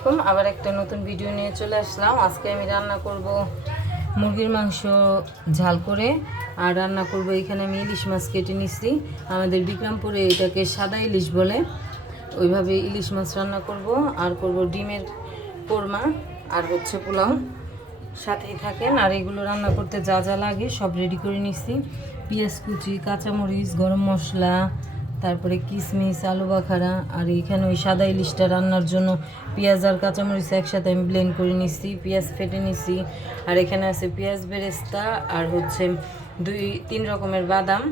আলাইকুম, আবার একটা নতুন ভিডিও নিয়ে চলে আসলাম। আজকে আমি রান্না করব মুরগির মাংস ঝাল করে, আর রান্না করব এখানে আমি ইলিশ মাছ কেটে নিচ্ছি আমাদের বিক্রমপুরে এটাকে সাদা ইলিশ বলে, ওইভাবে ইলিশ মাছ রান্না করব। আর করব ডিমের কোরমা আর হচ্ছে পোলাও। সাথেই থাকেন, আর এগুলো রান্না করতে যা যা লাগে সব রেডি করে নিচ্ছি পেঁয়াজ কুচি, কাঁচামরিচ, গরম মশলা তারপরে কিশমিশ আলু বাখারা আর এখানে ওই সাদা ইলিশটা রান্নার জন্য পেঁয়াজ আর কাঁচামরিচ একসাথে আমি ব্লেন্ড করে নিচ্ছি পেঁয়াজ ফেটে নিচ্ছি আর এখানে আছে পেঁয়াজ বেরেস্তা আর হচ্ছে দুই, তিন রকমের বাদাম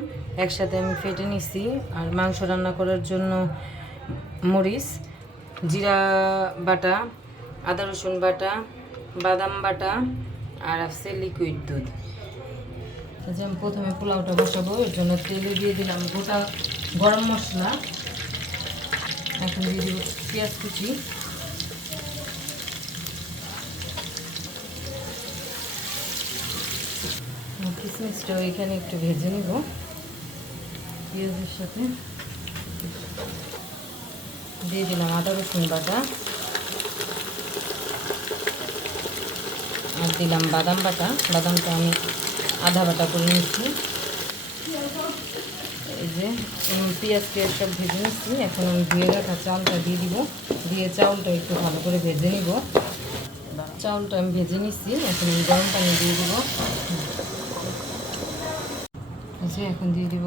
একসাথে আমি ফেটে নিচ্ছি আর মাংস রান্না করার জন্য মরিচ, জিরা বাটা, আদা রসুন বাটা, বাদাম বাটা আর আছে লিকুইড দুধ। যে আমি প্রথমে পোলাওটা বসাবো, এর জন্য তেলে দিয়ে দিলাম গোটা গরম মশলা। এখন দিয়ে দিব পেঁয়াজ কুচি। কিসমিসটা এখানে একটু ভেজে নিব। পেঁয়াজের সাথে। দিয়ে দিলাম আদা রসুন বাটা। আর দিলাম বাদাম বাটা। বাদামটা আমি আধা বাটা করে নিচ্ছি। যে পেঁয়াজ পেঁয়াজ সব ভেজে নিচ্ছি। এখন আমি ধুয়ে রাখা চালটা দিয়ে দিব। দিয়ে চাউলটা একটু ভালো করে ভেজে নিব। চাউলটা আমি ভেজে নিচ্ছি। এখন আমি গরম পানি দিয়ে দিব। যে এখন দিয়ে দিব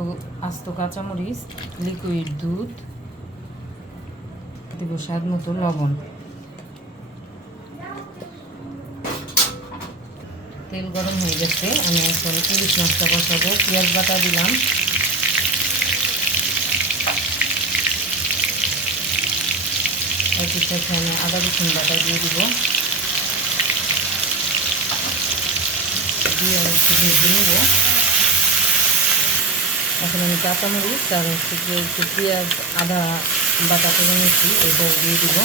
আস্ত কাঁচামরিচ লিকুইড দুধ, দিব স্বাদ মতো লবণ। তেল গরম হয়ে গেছে। আমি এখন ইলিশ মাছটা বসাবো। পেঁয়াজ বাটা দিলাম। সাথে আমি আদা রসুন বাটা দিয়ে দিব। দিয়ে আমি একটু ভেজে নেব। এখন আমি কাঁচামরিচ আর হচ্ছে পেঁয়াজ, আদা বাটা করে নিচ্ছি এটা দিয়ে দিব।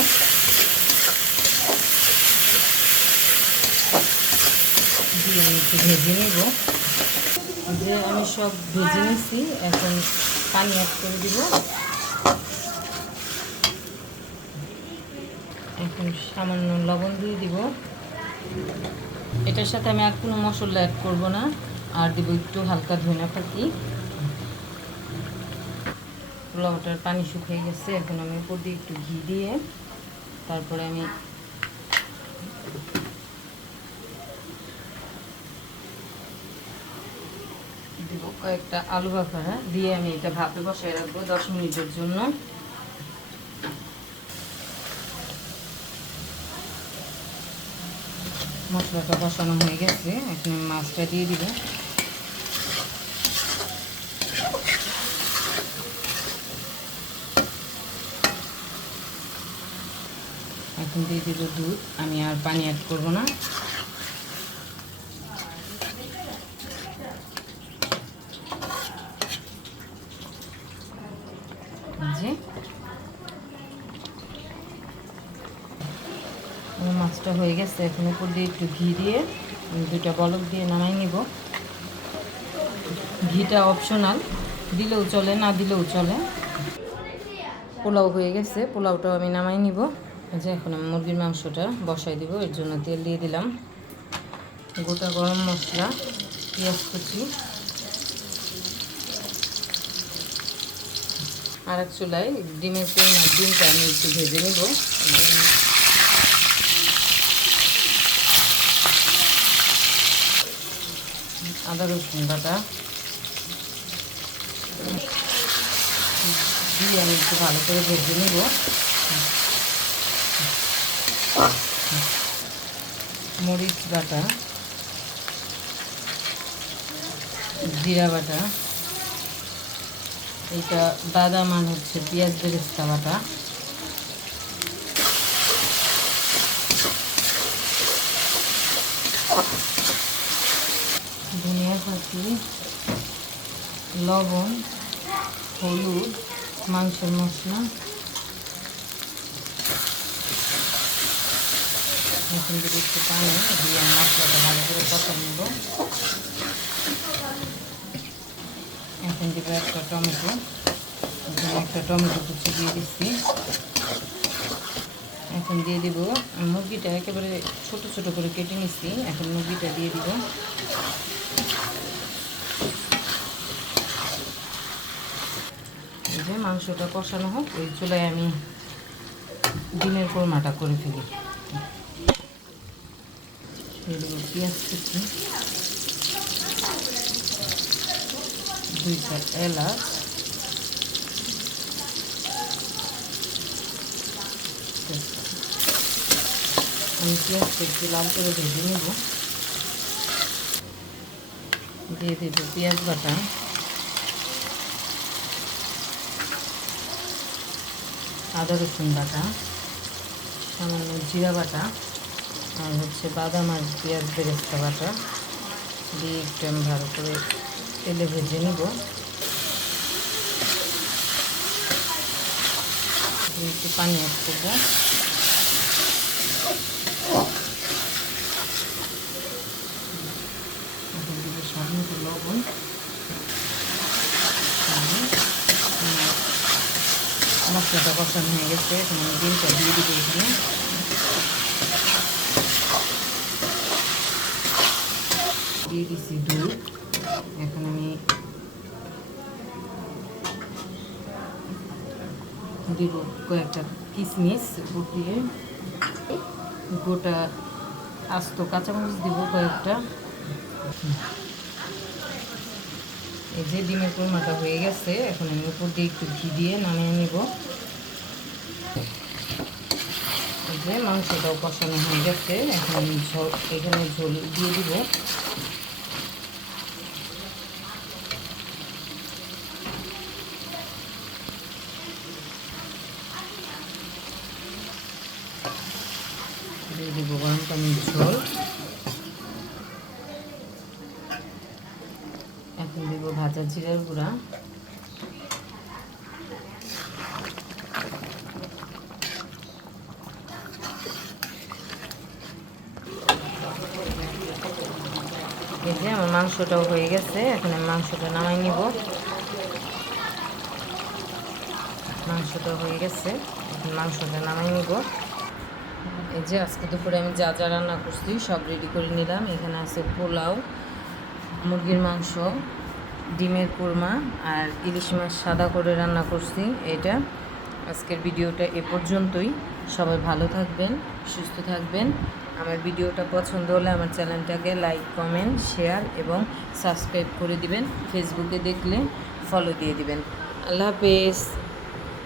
দিয়ে আমি একটু ভেজে নেব। যে আমি সব ভেজে নিচ্ছি এখন পানি অ্যাড করে দিব। এখন সামান্য লবণ দিয়ে দিব। এটার সাথে আমি আর কোনো মশলা অ্যাড করব না, আর দিব একটু হালকা ধনিয়া পাতি। পোলাওটার পানি শুকিয়ে গেছে, এখন আমি উপর দিয়ে একটু ঘি দিয়ে তারপরে আমি দিব কয়েকটা আলু বাফারা দিয়ে আমি এটা ভাপে বসায় রাখব দশ মিনিটের জন্য। মশলাটা বসানো হয়ে গেছে, এখন মাছটা দিয়ে দিব। এখন দিয়ে দিব দুধ। আমি আর পানি অ্যাড করব না যে আমার মাছটা হয়ে গেছে। এখন উপর দিয়ে একটু ঘি দিয়ে দুটা বলক দিয়ে নামাই নিব। ঘিটা অপশনাল দিলেও চলে, না দিলেও চলে। পোলাও হয়ে গেছে, পোলাওটাও আমি নামাই নিব। যে এখন আমি মুরগির মাংসটা বসাই দিব, এর জন্য তেল দিয়ে দিলাম। গোটা গরম মশলা, পেঁয়াজ কুচি। আর এক চুলায় ডিমের পরিমাণ, ডিমটা আমি একটু ভেজে নেব এর জন্য আদা রসুন বাটা। দিয়ে আমি একটু ভালো করে ভেজে নেব। মরিচ বাটা। জিরা বাটা। এটা বাদাম আর হচ্ছে পেঁয়াজ বেরেস্তা বাটা। পাতি লবণ, হলুদ, মাংসের মশলা। এখন যদি একটু পানি দিয়ে মশলাটা ভালো করে কষা নেব। এখন দিব একটা টমেটো। একটা টমেটো কুচি দিয়ে দিচ্ছি। এখন দিয়ে দিব, মুরগিটা একেবারে ছোট ছোট করে কেটে নিচ্ছি। এখন মুরগিটা দিয়ে দিব এই যে মাংসটা কষানো হোক, ওই চুলায় আমি ডিমের কোরমাটা করে ফেলি। পেঁয়াজ কুচি। দুইটা এলাচ। আমি পেঁয়াজটা একটু লাল করে ভেজে নেব। দিয়ে দেবো পেঁয়াজ বাটা। আদা রসুন বাটা, সামান্য জিরা বাটা, আর হচ্ছে বাদাম আর পেঁয়াজ বেরেস্তা বাটা দিয়ে একটু আমি ভালো করে তেলে ভেজে নেব। একটু পানি অ্যাড করব এখন দিব স্বাদ মতো লবণ আর মশলাটা কষানো হয়ে গেছে এখন আমি ডিমটা দিয়ে দিব এখানে। দিয়ে দিছি দুধ। এখন আমি দিব কয়েকটা কিশমিশ ফুটিয়ে গোটা আস্ত কাঁচামরিচ দিব কয়েকটা। এই যে ডিমের কোরমাটা হয়ে গেছে, এখন আমি উপর দিয়ে একটু ঘি দিয়ে নামিয়ে নিব এই যে মাংসটাও কষানো হয়ে গেছে। এখন ঝোল, এখানে ঝোল দিয়ে দিব। দিয়ে দিব গরম পানির ঝোল। এখন দিব ভাজা জিরার গুঁড়া এই যে আমার মাংসটাও হয়ে গেছে, এখন আমি মাংসটা নামাই নিব। মাংসটা হয়ে গেছে, এখন মাংসটা নামাই নিব। এই যে আজকে দুপুরে আমি যা যা রান্না করছি সব রেডি করে নিলাম। এখানে আছে পোলাও, মুরগির মাংস, ডিমের কোরমা আর ইলিশ মাছ সাদা করে রান্না করছি এটা। আজকের ভিডিওটা এ পর্যন্তই। সবাই ভালো থাকবেন, সুস্থ থাকবেন। আমার ভিডিওটা পছন্দ হলে আমার চ্যানেলটাকে লাইক কমেন্ট শেয়ার এবং সাবস্ক্রাইব করে দিবেন। ফেসবুকে দেখলে ফলো দিয়ে দিবেন। আল্লাহ হাফেজ।